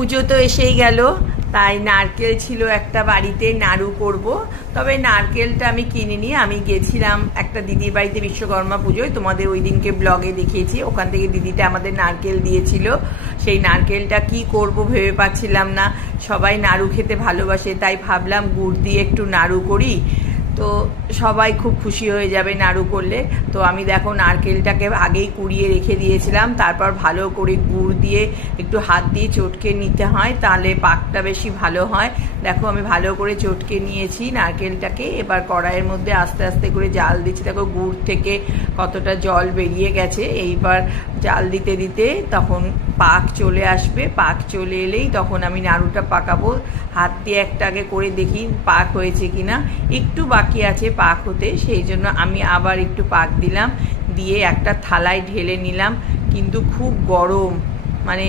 পুজো তো এসেই গেল, তাই নারকেল ছিল একটা বাড়িতে, নাড়ু করব। তবে নারকেলটা আমি কিনিনি, আমি গেছিলাম একটা দিদির বাড়িতে বিশ্বকর্মা পুজোয়, তোমাদের ওই দিনকে ব্লগে দেখিয়েছি। ওখান থেকে দিদিটা আমাদের নারকেল দিয়েছিল। সেই নারকেলটা কি করব ভেবে পাচ্ছিলাম না। সবাই নাড়ু খেতে ভালোবাসে, তাই ভাবলাম গুড় দিয়ে একটু নাড়ু করি, তো সবাই খুব খুশি হয়ে যাবে নাড়ু করলে। তো আমি দেখো নারকেলটাকে আগেই কুড়িয়ে রেখে দিয়েছিলাম, তারপর ভালো করে গুড় দিয়ে একটু হাত দিয়ে চটকে নিতে হয়, তাহলে পাকটা বেশি ভালো হয়। দেখো আমি ভালো করে চটকে নিয়েছি নারকেলটাকে। এবার কড়াইয়ের মধ্যে আস্তে আস্তে করে জাল দিচ্ছি। দেখো গুড় থেকে কতটা জল বেরিয়ে গেছে। এইবার জাল দিতে দিতে তখন পাক চলে আসবে, পাক চলে এলেই তখন আমি নাড়ুটা পাকাবো। হাত দিয়ে একটা আগে করে দেখি পাক হয়েছে কিনা, একটু বাকি আছে পাক হতে, সেই জন্য আমি আবার একটু পাক দিলাম, দিয়ে একটা থালায় ঢেলে নিলাম। কিন্তু খুব গরম, মানে